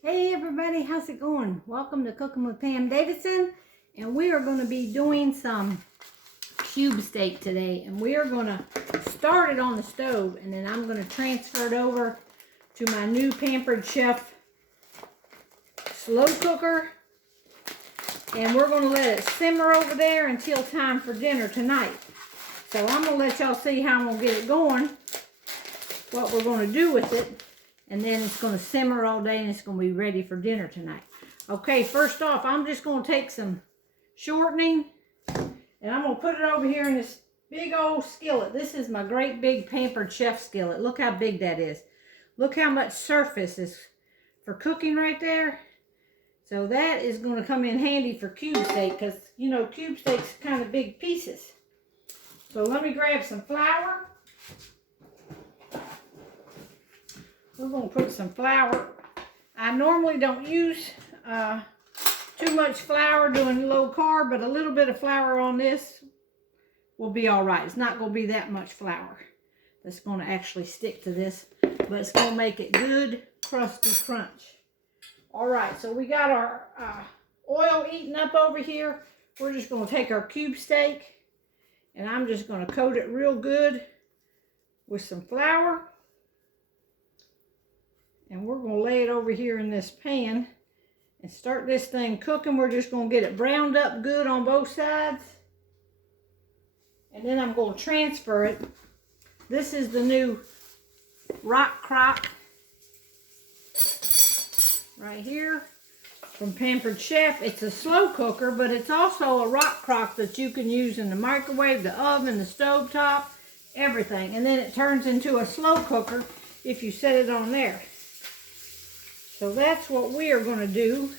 Hey everybody, how's it going? Welcome to Cooking with Pam Davidson, and we are going to be doing some cube steak today, and we are going to start it on the stove, and then I'm going to transfer it over to my new Pampered Chef slow cooker, and we're going to let it simmer over there until time for dinner tonight. So I'm going to let y'all see how I'm going to get it going, what we're going to do with it. And then it's going to simmer all day and it's going to be ready for dinner tonight. Okay, first off, I'm just going to take some shortening and I'm going to put it over here in this big old skillet. This is my great big Pampered Chef skillet. Look how big that is. Look how much surface is for cooking right there. So that is going to come in handy for cube steak because, you know, cube steak's kind of big pieces. So let me grab some flour. We're going to put some flour. I normally don't use too much flour doing low carb, but a little bit of flour on this will be all right. It's not going to be that much flour that's going to actually stick to this, but it's going to make it good, crusty crunch. All right, so we got our oil eating up over here. We're just going to take our cube steak, and I'm just going to coat it real good with some flour. And we're going to lay it over here in this pan and start this thing cooking. We're just going to get it browned up good on both sides. And then I'm going to transfer it. This is the new Rock Crock right here from Pampered Chef. It's a slow cooker, but it's also a rock crock that you can use in the microwave, the oven, the stove top, everything. And then it turns into a slow cooker if you set it on there. So that's what we are going to do.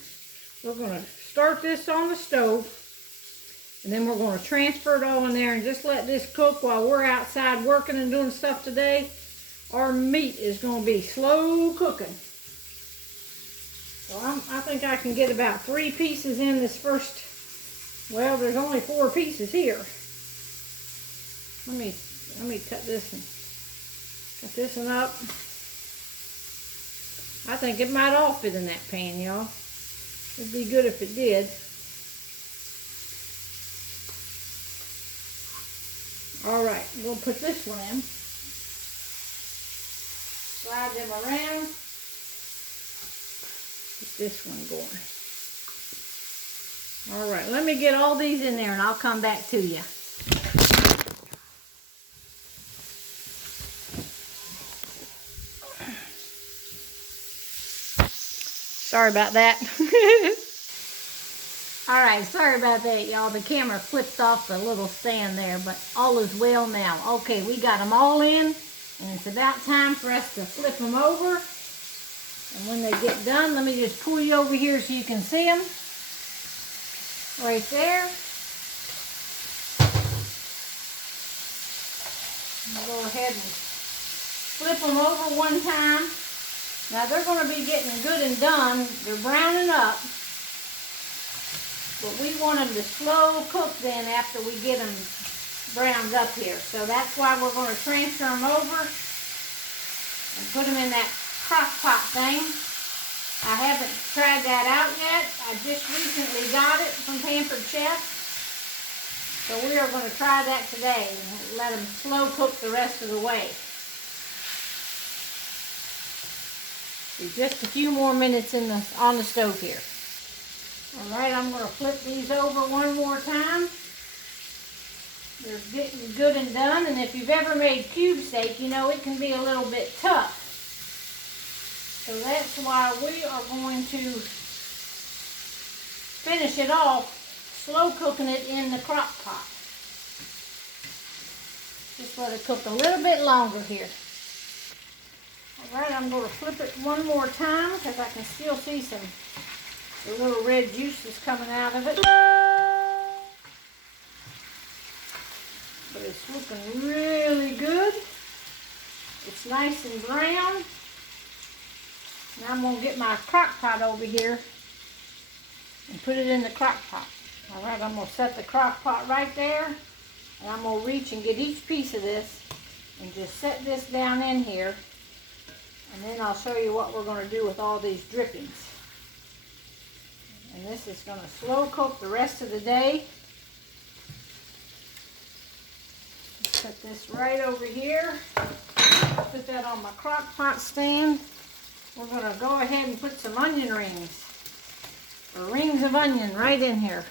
We're going to start this on the stove, and then we're going to transfer it all in there and just let this cook while we're outside working and doing stuff today. Our meat is going to be slow cooking. So I think I can get about 3 pieces in this first. Well, there's only 4 pieces here. Let me cut this one up. I think it might all fit in that pan, y'all. It'd be good if it did. All right, we'll put this one in. Slide them around. Get this one going. All right, let me get all these in there and I'll come back to you. Sorry about that. All right, sorry about that, y'all. The camera flipped off the little stand there, but all is well now. Okay, we got them all in, and it's about time for us to flip them over. And when they get done, let me just pull you over here so you can see them. Right there. I'll go ahead and flip them over one time. Now they're going to be getting good and done. They're browning up. But we want them to slow cook then after we get them browned up here. So that's why we're going to transfer them over and put them in that crock pot thing. I haven't tried that out yet. I just recently got it from Pampered Chef. So we are going to try that today and let them slow cook the rest of the way. Just a few more minutes on the stove here. All right, I'm going to flip these over one more time. They're getting good and done, and if you've ever made cube steak, you know it can be a little bit tough. So that's why we are going to finish it off slow cooking it in the crock pot. Just let it cook a little bit longer here. All right, I'm going to flip it one more time because I can still see the little red juices coming out of it. But it's looking really good. It's nice and brown. Now I'm going to get my crock pot over here and put it in the crock pot. All right, I'm going to set the crock pot right there. And I'm going to reach and get each piece of this and just set this down in here. And then I'll show you what we're going to do with all these drippings. And this is going to slow cook the rest of the day. Put this right over here. Put that on my crock pot stand. We're going to go ahead and put some onion rings, or rings of onion, right in here.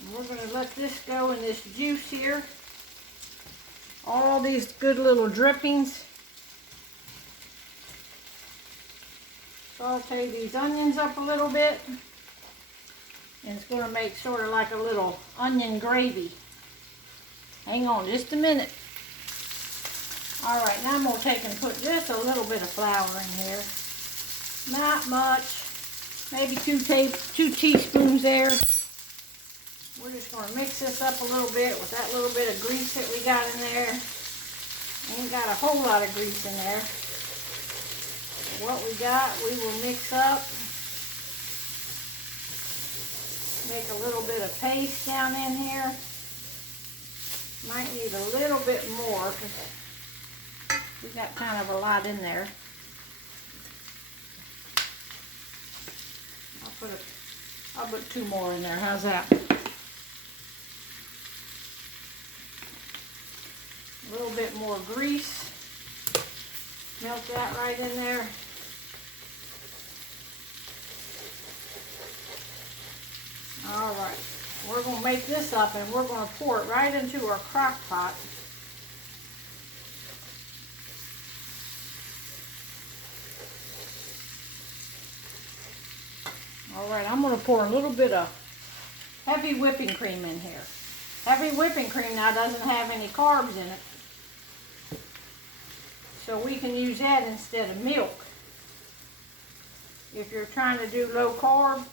And we're going to let this go in this juice here. All these good little drippings. Saute these onions up a little bit. And it's going to make sort of like a little onion gravy. Hang on just a minute. Alright, now I'm going to take and put just a little bit of flour in here. Not much. Maybe two teaspoons there. We're just going to mix this up a little bit with that little bit of grease that we got in there. Ain't got a whole lot of grease in there. What we got, we will mix up. Make a little bit of paste down in here. Might need a little bit more because we got kind of a lot in there. I'll put 2 more in there. How's that? A little bit more grease. Melt that right in there. Alright, we're going to make this up and we're going to pour it right into our crock pot. Alright, I'm going to pour a little bit of heavy whipping cream in here. Heavy whipping cream now doesn't have any carbs in it. So we can use that instead of milk. If you're trying to do low carb.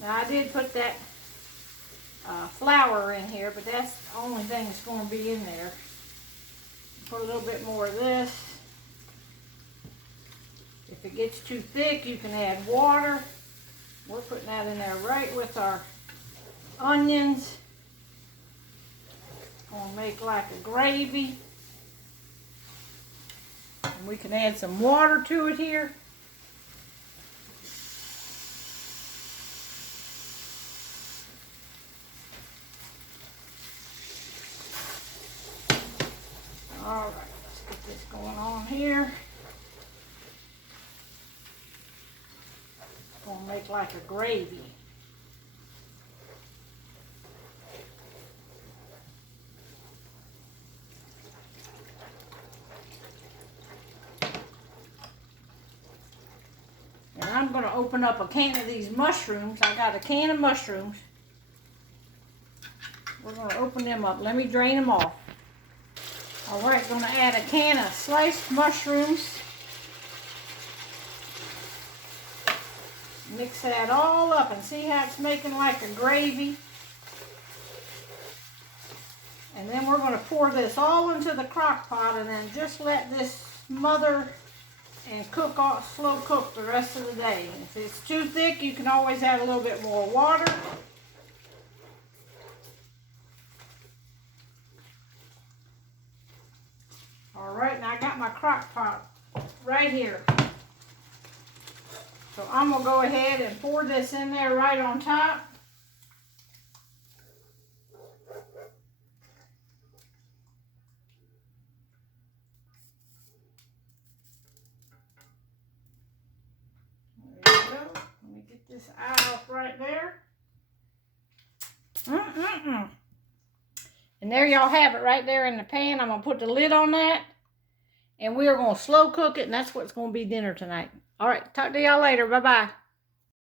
Now I did put that flour in here, but that's the only thing that's going to be in there. Put a little bit more of this. If it gets too thick, you can add water. We're putting that in there right with our onions. Gonna make like a gravy. And we can add some water to it here. Alright, let's get this going on here. It's gonna make like a gravy. And I'm going to open up a can of these mushrooms. I got a can of mushrooms. We're going to open them up. Let me drain them off. Alright, going to add a can of sliced mushrooms. Mix that all up and see how it's making like a gravy. And then we're going to pour this all into the crock pot and then just let this smother and cook off, slow cook the rest of the day. And if it's too thick, you can always add a little bit more water. Alright, now I got my crock pot right here. So I'm going to go ahead and pour this in there right on top. There you go. Let me get this eye off right there. And there y'all have it right there in the pan. I'm going to put the lid on that. And we are going to slow cook it. And that's what's going to be dinner tonight. All right. Talk to y'all later. Bye-bye.